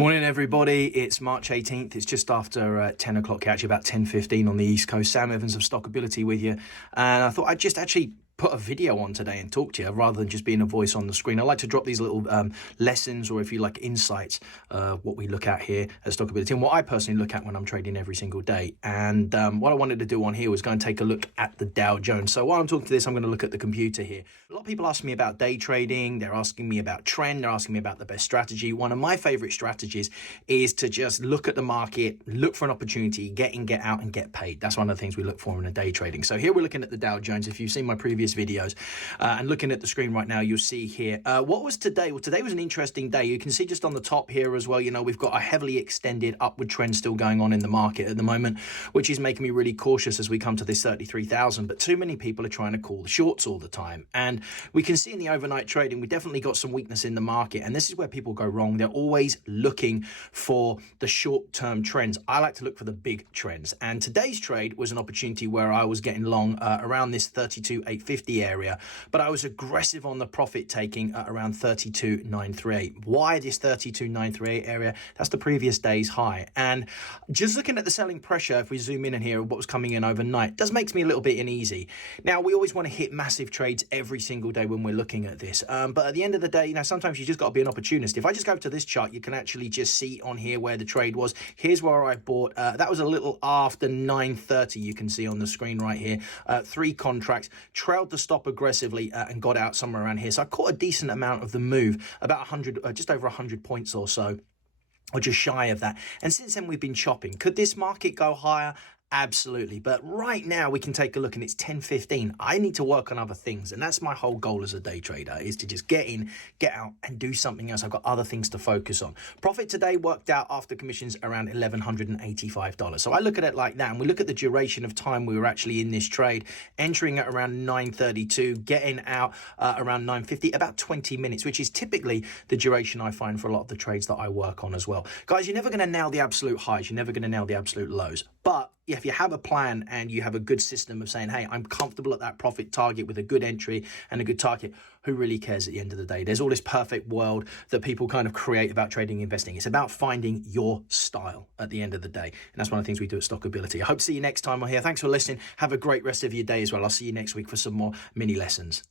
Morning, everybody. It's March 18th. It's just after 10 o'clock, actually about 10:15 on the East Coast. Sam Evans of StockAbility with you. And I thought I'd just actually put a video on today and talk to you rather than just being a voice on the screen. I like to drop these little lessons, or if you like, insights, what we look at here at StockAbility and what I personally look at when I'm trading every single day. And what I wanted to do on here was go and take a look at the Dow Jones. So while I'm talking to this, I'm going to look at the computer here. A lot of people ask me about day trading. They're asking me about trend. They're asking me about the best strategy. One of my favorite strategies is to just look at the market, look for an opportunity, get in, get out, and get paid. That's one of the things we look for in a day trading. So here we're looking at the Dow Jones. If you've seen my previous videos and looking at the screen right now, you'll see here what was today. Well, today was an interesting day. You can see just on the top here as well, you know, we've got a heavily extended upward trend still going on in the market at the moment, which is making me really cautious as we come to this 33,000. But too many people are trying to call the shorts all the time, and we can see in the overnight trading we definitely got some weakness in the market, and this is where people go wrong. They're always looking for the short-term trends. I like to look for the big trends, and today's trade was an opportunity where I was getting long around this 32,850 area, but I was aggressive on the profit taking at around 32,938. Why this 32,938 area? That's the previous day's high. And just looking at the selling pressure, if we zoom in here, what was coming in overnight, does makes me a little bit uneasy. Now, we always want to hit massive trades every single day when we're looking at this, but at the end of the day, you know, sometimes you just got to be an opportunist. If I just go to this chart, you can actually just see on here where the trade was. Here's where I bought. That was a little after 9:30. You can see on the screen right here, 3 contracts, trailed the stop aggressively and got out somewhere around here. So I caught a decent amount of the move, about 100, just over 100 points or so, or just shy of that. And since then, we've been chopping. Could this market go higher? Absolutely. But right now we can take a look and it's 10:15. I need to work on other things. And that's my whole goal as a day trader, is to just get in, get out and do something else. I've got other things to focus on. Profit today worked out after commissions around $1,185. So I look at it like that, and we look at the duration of time we were actually in this trade, entering at around 9:32, getting out around 9:50, about 20 minutes, which is typically the duration I find for a lot of the trades that I work on as well. Guys, you're never going to nail the absolute highs. You're never going to nail the absolute lows. But if you have a plan and you have a good system of saying, hey, I'm comfortable at that profit target with a good entry and a good target, who really cares at the end of the day? There's all this perfect world that people kind of create about trading and investing. It's about finding your style at the end of the day. And that's one of the things we do at StockAbility. I hope to see you next time on here. Thanks for listening. Have a great rest of your day as well. I'll see you next week for some more mini lessons.